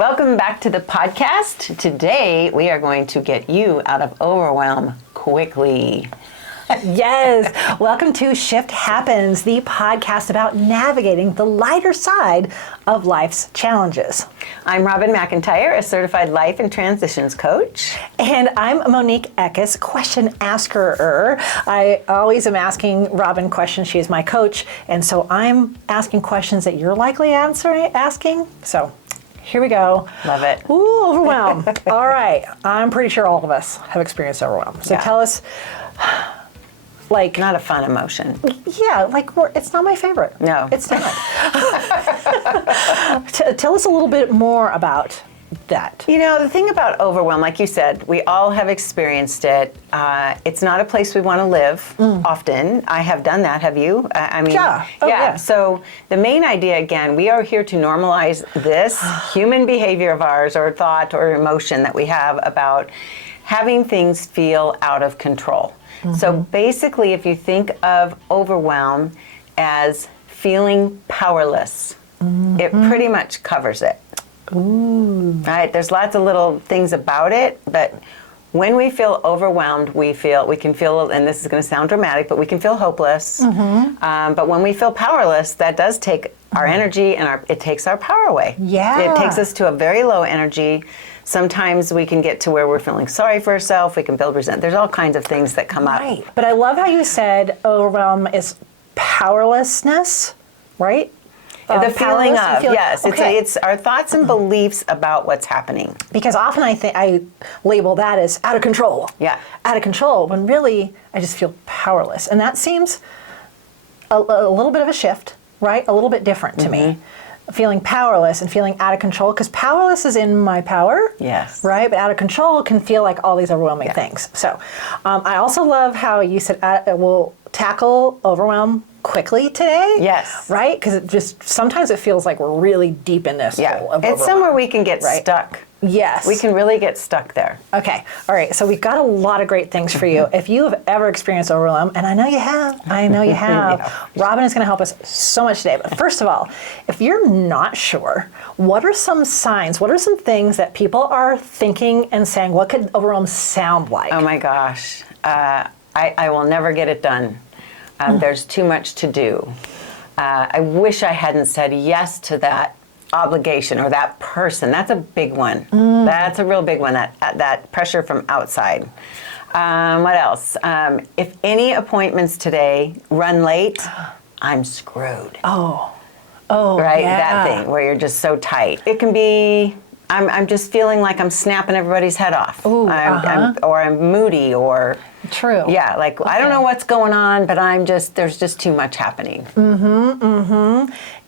Welcome back to the podcast. Today we are going to get you out of overwhelm quickly. Yes. Welcome to Shift Happens, the podcast about navigating the lighter side of life's challenges. I'm Robin McIntire, a certified life and transitions coach. And I'm Monique Eckes, question asker. I always am asking Robin questions. She is my coach. And so I'm asking questions that you're likely asking. So here we go. Love it. Ooh, overwhelm. All right. I'm pretty sure all of us have experienced overwhelm. So tell us, not a fun emotion. Yeah, it's not my favorite. No. It's not. Tell us a little bit more about that. You know, the thing about overwhelm, like you said, we all have experienced it. It's not a place we want to live often. I have done that. Have you? Yeah. So the main idea, again, we are here to normalize this human behavior of ours or thought or emotion that we have about having things feel out of control. So basically, if you think of overwhelm as feeling powerless, it pretty much covers it. Ooh. Right? There's lots of little things about it, but when we feel overwhelmed, we can feel, and this is going to sound dramatic, but we can feel hopeless. But when we feel powerless, that does take our energy and it takes our power away. Yeah. It takes us to a very low energy. Sometimes we can get to where we're feeling sorry for ourselves. We can build resentment. There's all kinds of things that come up. Right. But I love how you said overwhelm is powerlessness, right? The feeling of, yes. Okay. It's our thoughts and beliefs about what's happening. Because often I label that as out of control. Yeah. Out of control, when really I just feel powerless. And that seems a little bit of a shift, right? A little bit different to me. Feeling powerless and feeling out of control, because powerless is in my power, yes, right? But out of control can feel like all these overwhelming things. So I also love how you said we'll tackle overwhelm quickly today. Yes. Right? Because sometimes it feels like we're really deep in this hole of it's overwhelm. somewhere we can get stuck. Yes. We can really get stuck there. Okay. All right. So we've got a lot of great things for you. If you have ever experienced overwhelm, and I know you have, Robin is going to help us so much today. But first of all, if you're not sure, what are some signs, what are some things that people are thinking and saying, what could overwhelm sound like? Oh my gosh. I will never get it done. There's too much to do. I wish I hadn't said yes to that obligation or that person. That's a big one. That's a real big one, that pressure from outside. What else? If any appointments today run late, I'm screwed. Oh, right? yeah. That thing where you're just so tight. It can be, I'm just feeling like I'm snapping everybody's head off. Ooh, or I'm moody or... True. Yeah, I don't know what's going on, but there's just too much happening.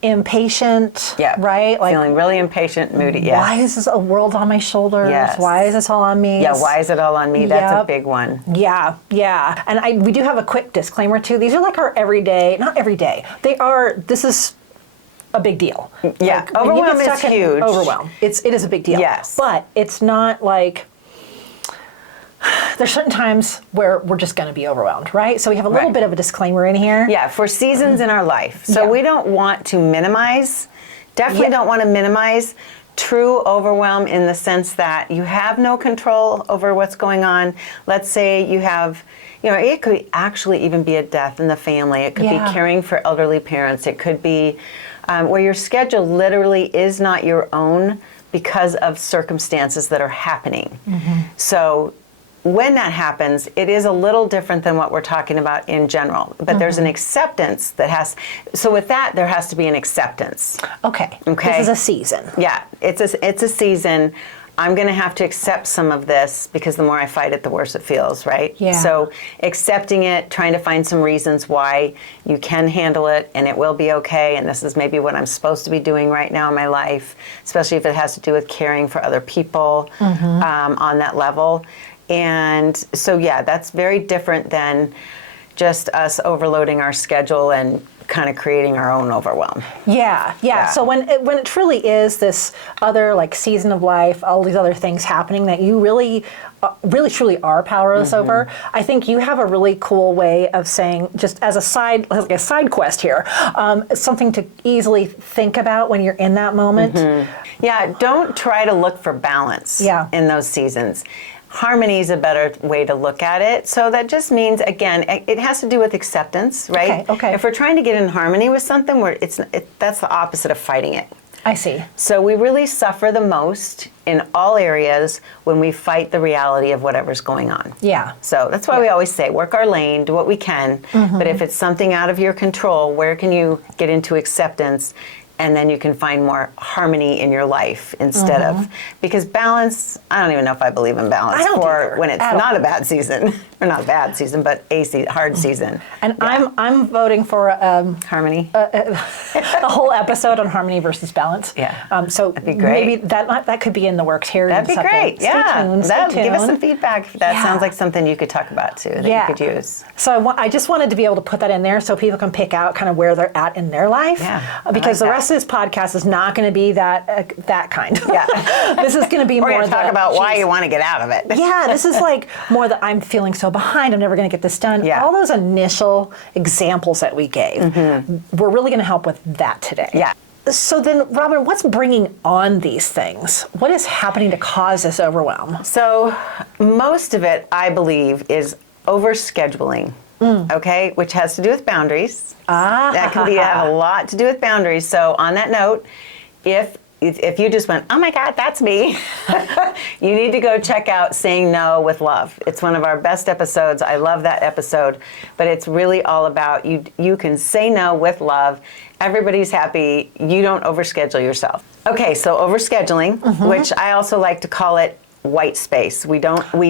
Impatient, yeah, right? Feeling really impatient, moody, yeah. Why is this a world on my shoulders? Yes. Why is this all on me? Yeah, why is it all on me? That's a big one. Yeah. And we do have a quick disclaimer too. These are like our everyday, not every day. This is a big deal. Yeah, overwhelm is huge. Overwhelm. It is a big deal. Yes. But it's not like... There's certain times where we're just going to be overwhelmed, right? So we have a little bit of a disclaimer in here. Yeah, for seasons in our life. So we don't want to minimize, definitely don't want to minimize true overwhelm in the sense that you have no control over what's going on. Let's say you have, it could actually even be a death in the family. It could be caring for elderly parents. It could be where your schedule literally is not your own because of circumstances that are happening. So when that happens, it is a little different than what we're talking about in general. But there's an acceptance so with that, there has to be an acceptance. Okay. This is a season. Yeah, it's a season. I'm going to have to accept some of this because the more I fight it, the worse it feels, right? Yeah. So accepting it, trying to find some reasons why you can handle it and it will be okay. And this is maybe what I'm supposed to be doing right now in my life, especially if it has to do with caring for other people on that level. And so, that's very different than just us overloading our schedule and kind of creating our own overwhelm. Yeah. So when it truly is this other like season of life, all these other things happening that you really truly are powerless over, I think you have a really cool way of saying, just as a side quest here, something to easily think about when you're in that moment. Yeah, don't try to look for balance in those seasons. Harmony is a better way to look at it. So that just means, again, it has to do with acceptance, right? Okay. If we're trying to get in harmony with something, that's the opposite of fighting it. I see. So we really suffer the most in all areas when we fight the reality of whatever's going on. Yeah. So that's why we always say, work our lane, do what we can. But if it's something out of your control, where can you get into acceptance? And then you can find more harmony in your life instead of, because balance, I don't even know if I believe in balance for when it's not a bad season, or not a bad season, but a hard season. And I'm voting for harmony, a whole episode on harmony versus balance. Yeah, so that'd be great. Maybe that could be in the works here. That'd be great. Stay tuned. Give us some feedback. That sounds like something you could talk about too. That you could use. So I just wanted to be able to put that in there so people can pick out kind of where they're at in their life. Because the rest of this podcast is not going to be that kind. This is going to be more. We're going to talk about why you want to get out of it. This is like more that I'm feeling so behind, I'm never going to get this done. All those initial examples that we gave, we're really going to help with that today. So then, Robin, what's bringing on these things? What is happening to cause this overwhelm? So most of it, I believe, is overscheduling. Okay, which has to do with boundaries. That can have a lot to do with boundaries. So on that note, if you just went, oh my God, that's me, you need to go check out Saying No with Love. It's one of our best episodes. I love that episode. But it's really all about you can say no with love. Everybody's happy. You don't overschedule yourself. Okay, so overscheduling, which I also like to call it white space. We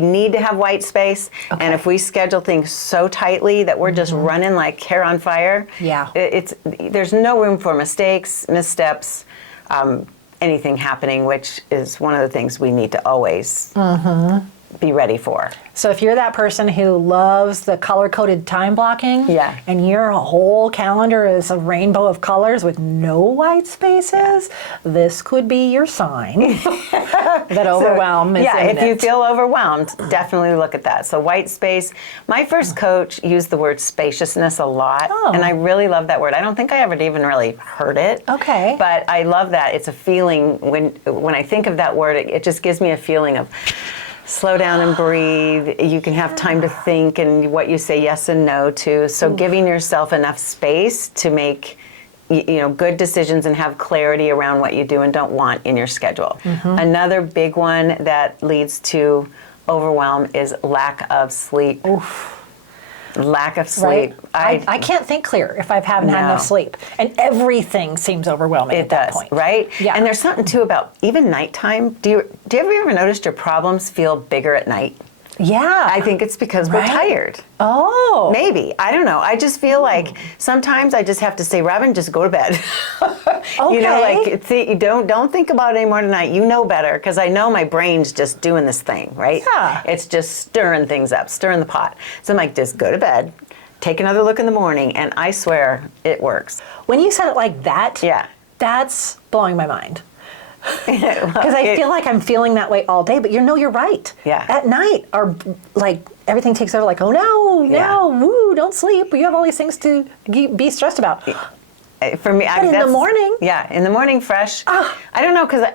need to have white space. And if we schedule things so tightly that we're just running like hair on fire, there's no room for mistakes, missteps, anything happening, which is one of the things we need to always be ready for. So if you're that person who loves the color-coded time blocking, and your whole calendar is a rainbow of colors with no white spaces, this could be your sign that overwhelm is imminent. If you feel overwhelmed, definitely look at that. So white space. My first coach used the word spaciousness a lot, and I really love that word. I don't think I ever even really heard it. Okay. But I love that. It's a feeling, when I think of that word, it just gives me a feeling of slow down and breathe. You can have time to think and what you say yes and no to. So giving yourself enough space to make good decisions and have clarity around what you do and don't want in your schedule. Another big one that leads to overwhelm is lack of sleep. Lack of sleep. Right? I can't think clear if I haven't had enough sleep. And everything seems overwhelming at that point. Right? Yeah. And there's something too about even nighttime. Do you ever notice your problems feel bigger at night? Yeah. I think it's because we're tired. Oh. Maybe. I don't know. I just feel like sometimes I just have to say, Robin, just go to bed. Don't think about it anymore tonight. You know better, because I know my brain's just doing this thing, right? Yeah. It's just stirring things up, stirring the pot. So I'm like, just go to bed, take another look in the morning, and I swear it works. When you said it like that, that's blowing my mind. Because I feel like I'm feeling that way all day, but you're right. Yeah. At night, everything takes over. Like, oh no, woo, don't sleep. You have all these things to be stressed about. For me, but in the morning. Yeah, in the morning, fresh. I don't know, because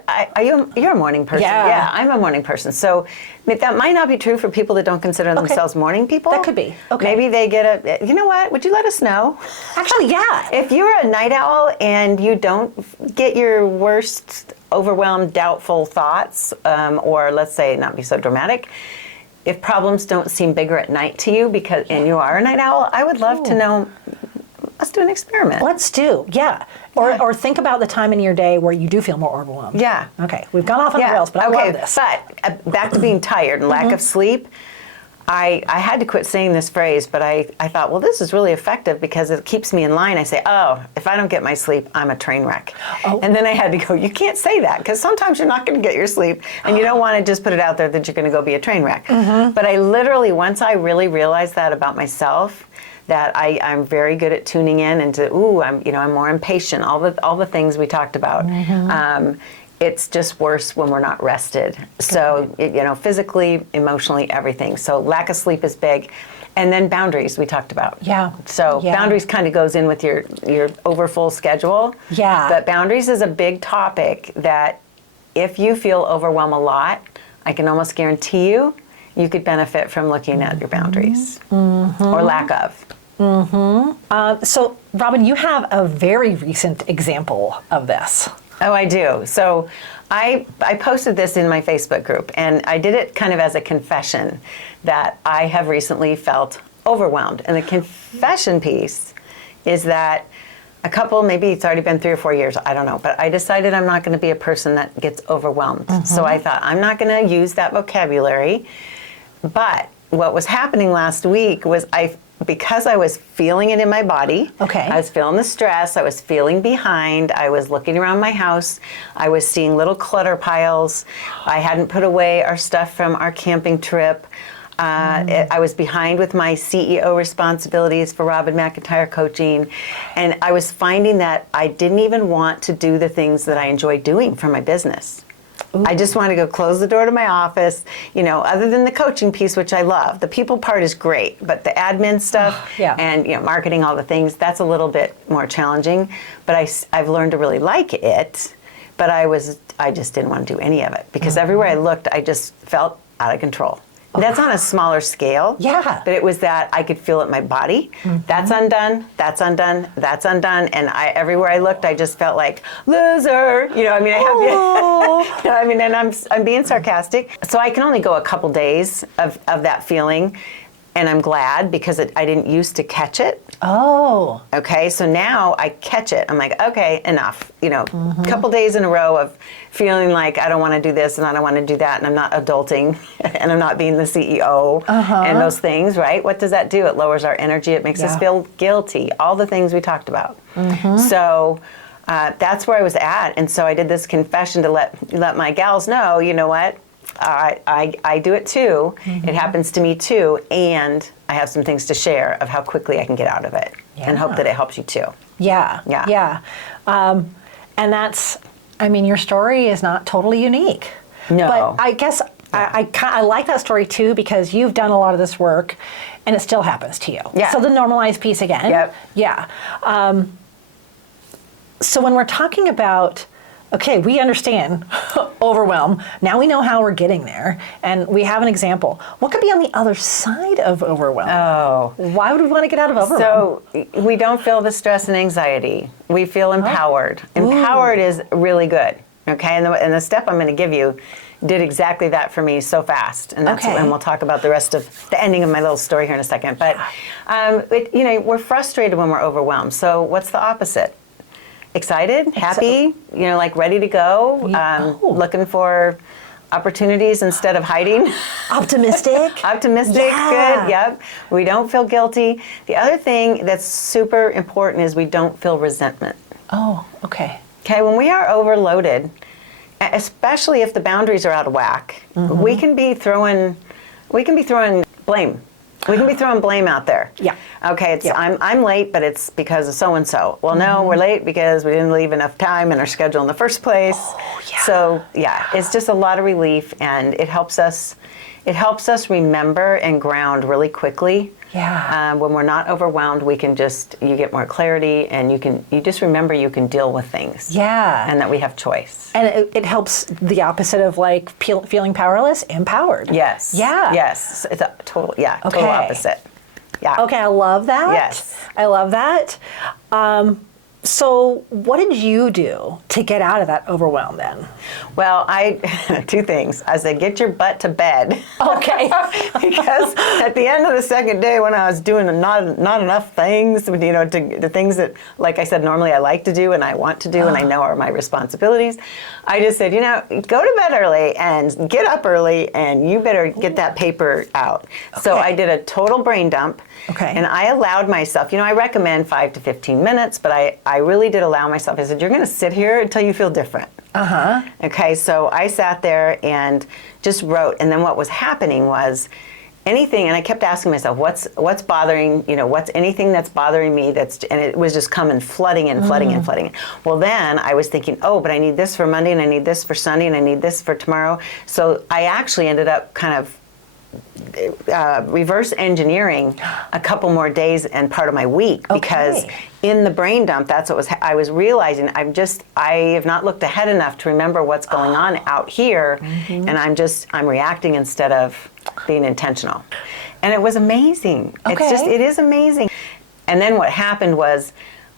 you're a morning person. Yeah, I'm a morning person. So that might not be true for people that don't consider themselves morning people. That could be. Okay. Maybe they get you know what, would you let us know? Actually, yeah. If you're a night owl and you don't get your worst overwhelmed, doubtful thoughts, or let's say, not be so dramatic, if problems don't seem bigger at night to you and you are a night owl, I would love to know. Let's do an experiment. Let's do, Or think about the time in your day where you do feel more overwhelmed. Yeah. Okay, we've gone off on the rails, but I love this. But back to being tired and lack of sleep, I had to quit saying this phrase, but I thought, well, this is really effective because it keeps me in line. I say, if I don't get my sleep, I'm a train wreck. And then I had to go, you can't say that, because sometimes you're not going to get your sleep, and you don't want to just put it out there that you're going to go be a train wreck. But I literally, once I really realized that about myself, that I'm very good at tuning in and I'm more impatient, all the things we talked about. It's just worse when we're not rested. So, physically, emotionally, everything. So lack of sleep is big. And then boundaries we talked about. Yeah. So boundaries kind of goes in with your overfull schedule. Yeah. But boundaries is a big topic that if you feel overwhelmed a lot, I can almost guarantee you could benefit from looking at your boundaries or lack of. So, Robin, you have a very recent example of this. Oh, I do. So I posted this in my Facebook group, and I did it kind of as a confession that I have recently felt overwhelmed. And the confession piece is that a couple, maybe it's already been 3 or 4 years, I don't know, but I decided I'm not going to be a person that gets overwhelmed. So I thought, I'm not going to use that vocabulary. But what was happening last week was because I was feeling it in my body, I was feeling the stress, I was feeling behind, I was looking around my house, I was seeing little clutter piles, I hadn't put away our stuff from our camping trip, I was behind with my CEO responsibilities for Robin McIntire coaching, and I was finding that I didn't even want to do the things that I enjoy doing for my business. I just want to go close the door to my office, other than the coaching piece, which I love. The people part is great, but the admin stuff and marketing, all the things, that's a little bit more challenging. But I've learned to really like it, but I just didn't want to do any of it because everywhere I looked, I just felt out of control. That's on a smaller scale. Yeah. But it was that I could feel it in my body. That's undone, that's undone, that's undone. And everywhere I looked, I just felt like, loser. And I'm being sarcastic. So I can only go a couple days of that feeling. And I'm glad because I didn't used to catch it. Oh. Okay, so now I catch it. I'm like, okay, enough. A couple days in a row of feeling like I don't want to do this and I don't want to do that and I'm not adulting and I'm not being the CEO and those things, right? What does that do? It lowers our energy. It makes us feel guilty. All the things we talked about. So that's where I was at. And so I did this confession to let my gals know, you know what? I do it too. It happens to me too. And I have some things to share of how quickly I can get out of it and hope that it helps you too. Yeah. And that's, your story is not totally unique. No. But I guess I like that story too because you've done a lot of this work and it still happens to you. Yeah. So the normalized piece again. Yep. Yeah. So when we're talking about, okay, we understand overwhelm. Now we know how we're getting there, and we have an example. What could be on the other side of overwhelm? Oh. Why would we want to get out of overwhelm? So we don't feel the stress and anxiety. We feel empowered. Empowered is really good, okay? And the step I'm going to give you did exactly that for me so fast. And and we'll talk about the rest of the ending of my little story here in a second. But, we're frustrated when we're overwhelmed. So what's the opposite? Excited, happy, ready to go, looking for opportunities instead of hiding. Optimistic. Optimistic, good, yep. We don't feel guilty. The other thing that's super important is we don't feel resentment. Oh, okay. Okay, when we are overloaded, especially if the boundaries are out of whack, we can be throwing blame. We can be throwing blame out there. Yeah. Okay, I'm late, but it's because of so-and-so. Well, no, we're late because we didn't leave enough time in our schedule in the first place. Oh, yeah. So, it's just a lot of relief, and it helps us remember and ground really quickly. Yeah. When we're not overwhelmed, you get more clarity, and you just remember you can deal with things. Yeah. And that we have choice. And it helps the opposite of feeling powerless, empowered. Yes. Yeah. Yes. It's a total opposite. Yeah. Okay, I love that. Yes. I love that. So what did you do to get out of that overwhelm then? Well, two things. I said, get your butt to bed. Okay. Because at the end of the second day when I was doing not enough things, the things that, like I said, normally I like to do and I want to do and I know are my responsibilities, I just said, go to bed early and get up early and you better get that paper out. Okay. So I did a total brain dump. Okay. And I allowed myself, I recommend 5 to 15 minutes, but I really did allow myself. I said, you're going to sit here until you feel different. Okay, so I sat there and just wrote. And then what was happening was, anything, and I kept asking myself, what's bothering, what's anything that's bothering me, and it was just coming flooding in. Well, then I was thinking, but I need this for Monday, and I need this for Sunday, and I need this for tomorrow. So I actually ended up kind of reverse engineering a couple more days and part of my week, because in the brain dump, that's what I was realizing. I have not looked ahead enough to remember what's going on out here, and I'm reacting instead of being intentional. And it was amazing. It is amazing. And then what happened was,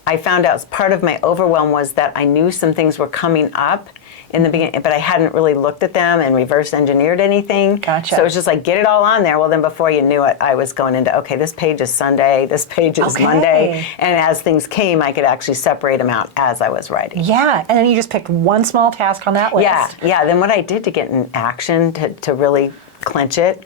I found out part of my overwhelm was that I knew some things were coming up in the beginning, but I hadn't really looked at them and reverse engineered anything. Gotcha. So it was just like, get it all on there. Well, then before you knew it, I was going into, okay, this page is Sunday, this page is Monday. And as things came, I could actually separate them out as I was writing. Yeah, and then you just picked one small task on that list. Yeah. Then what I did to get in action, to really clinch it,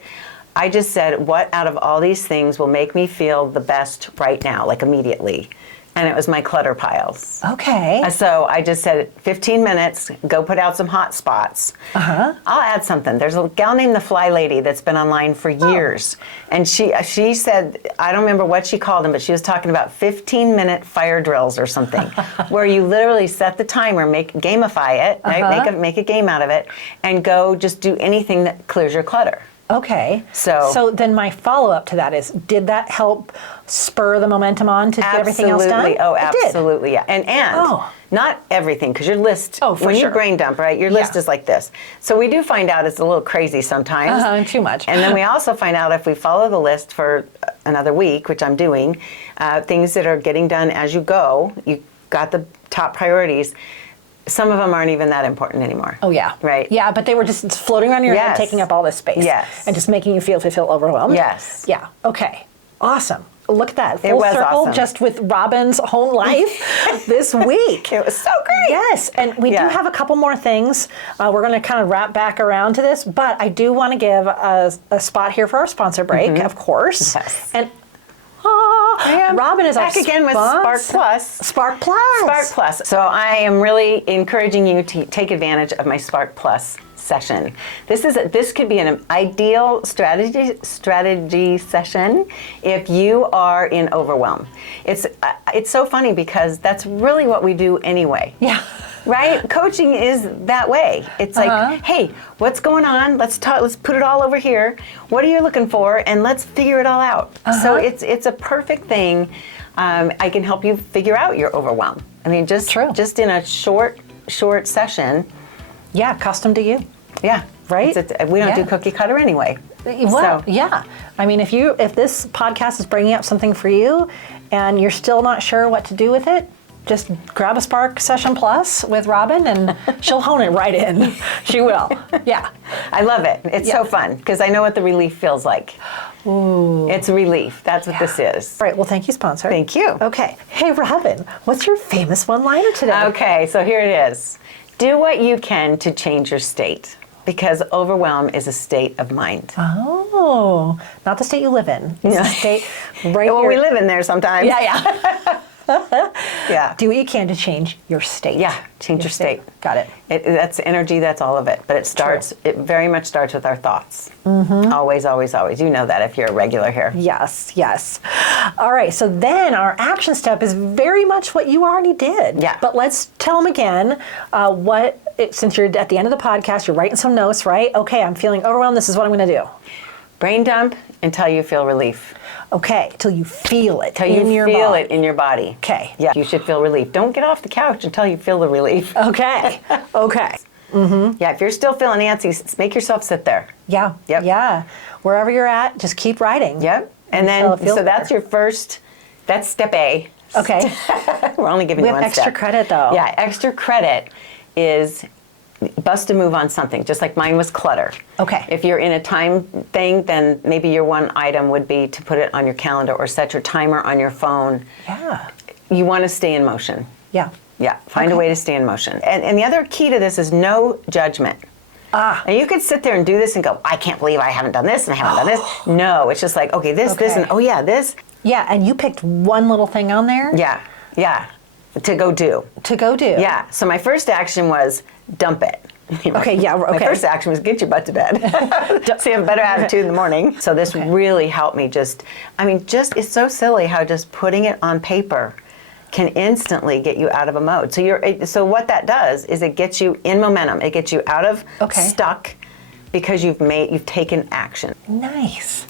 I just said, what out of all these things will make me feel the best right now, like immediately? And it was my clutter piles. Okay. So I just said, 15 minutes, go put out some hot spots. I'll add something. There's a gal named the Fly Lady that's been online for years. And she said, I don't remember what she called them, but she was talking about 15-minute fire drills or something, where you literally set the timer, gamify it, right? Make a game out of it, and go just do anything that clears your clutter. Okay. So then my follow-up to that is, did that help spur the momentum on to get everything else done? Oh, absolutely, yeah. And not everything, because your list, when you brain dump, right, your list is like this. So we do find out it's a little crazy sometimes. Too much. And then we also find out if we follow the list for another week, which I'm doing, things that are getting done as you go, you got the top priorities, some of them aren't even that important anymore. Oh, yeah. Right? Yeah, but they were just floating around your head, taking up all this space. Yes. And just making you feel overwhelmed. Yes. Yeah. Okay. Awesome. Look at that. It was circle awesome. Just with Robin's whole life this week. It was so great. Yes. And we do have a couple more things. We're going to kind of wrap back around to this, but I do want to give a spot here for our sponsor break, of course. Yes. And Robin is back again with Spark Plus. Spark Plus. Spark Plus. So I am really encouraging you to take advantage of my Spark Plus session. This could be an ideal strategy session if you are in overwhelm. It's so funny because that's really what we do anyway. Yeah. Right? Coaching is that way. It's like, hey, what's going on? Let's put it all over here. What are you looking for? And let's figure it all out. So it's a perfect thing. I can help you figure out your overwhelm. I mean, just in a short session. Yeah, custom to you. Yeah. Right? We don't do cookie cutter anyway. Well, yeah. I mean, if this podcast is bringing up something for you and you're still not sure what to do with it, just grab a Spark Session Plus with Robin and she'll hone it right in. She will. Yeah. I love it. It's so fun because I know what the relief feels like. Ooh. It's relief. That's what this is. All right. Well, thank you, sponsor. Thank you. Okay. Hey, Robin, what's your famous one-liner today? Okay. So here it is. Do what you can to change your state, because overwhelm is a state of mind. Oh, not the state you live in. It's a state right here. Well, we live in there sometimes. Yeah. Yeah. Do what you can to change your state. Yeah, change your state. Got it. That's energy, that's all of it. But it very much starts with our thoughts. Always, always, always. You know that if you're a regular here. Yes. All right, so then our action step is very much what you already did. Yeah. But let's tell them again since you're at the end of the podcast, you're writing some notes, right? Okay, I'm feeling overwhelmed. This is what I'm going to do. Brain dump until you feel relief. Okay, till you feel it in your body. Feel it in your body. Okay. Yeah, you should feel relief. Don't get off the couch until you feel the relief. Okay. Yeah, if you're still feeling antsy, make yourself sit there. Yeah. Yep. Yeah. Wherever you're at, just keep writing. Yep. And then, so that's your first, that's step A. Okay. We're only giving you one step. We have extra credit though. Yeah, extra credit is bust a move on something, just like mine was clutter. Okay. If you're in a time thing, then maybe your one item would be to put it on your calendar or set your timer on your phone. Yeah. You want to stay in motion. Yeah. Yeah, find a way to stay in motion. And the other key to this is no judgment. And you could sit there and do this and go, I can't believe I haven't done this and I haven't done this. No, it's just like, okay, this, and oh yeah, this. Yeah, and you picked one little thing on there? Yeah, to go do. To go do. Yeah, so my first action was dump it. Okay, yeah, My okay. first action was get your butt to bed. So you have a better attitude in the morning. So this really helped me it's so silly how just putting it on paper can instantly get you out of a mode. So what that does is it gets you in momentum. It gets you out of stuck because you've taken action. Nice.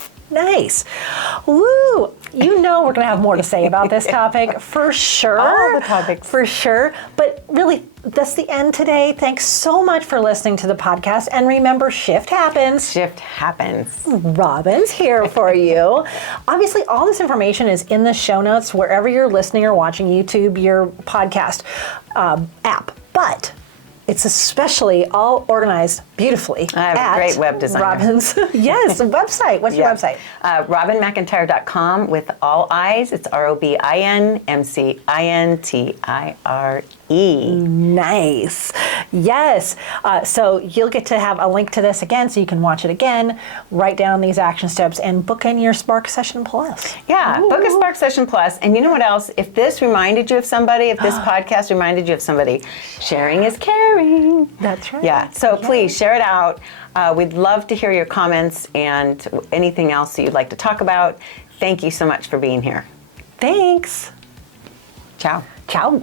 Woo! You know we're going to have more to say about this topic for sure. All the topics. For sure. But really, that's the end today. Thanks so much for listening to the podcast. And remember, shift happens. Shift happens. Robin's here for you. Obviously, all this information is in the show notes wherever you're listening or watching YouTube, your podcast app. But it's especially all organized beautifully. I have a great web designer. Robin's, yes, website. What's your website? RobinMcIntire.com with all I's. It's RobinMcIntire. Nice. Yes. So you'll get to have a link to this again so you can watch it again, write down these action steps, and book in your Spark Session Plus. Yeah, book a Spark Session Plus. And you know what else? If this reminded you of somebody, if this podcast reminded you of somebody, sharing is caring. That's right. Yeah, so please share it out. We'd love to hear your comments and anything else that you'd like to talk about. Thank you so much for being here. Thanks. Ciao. Ciao.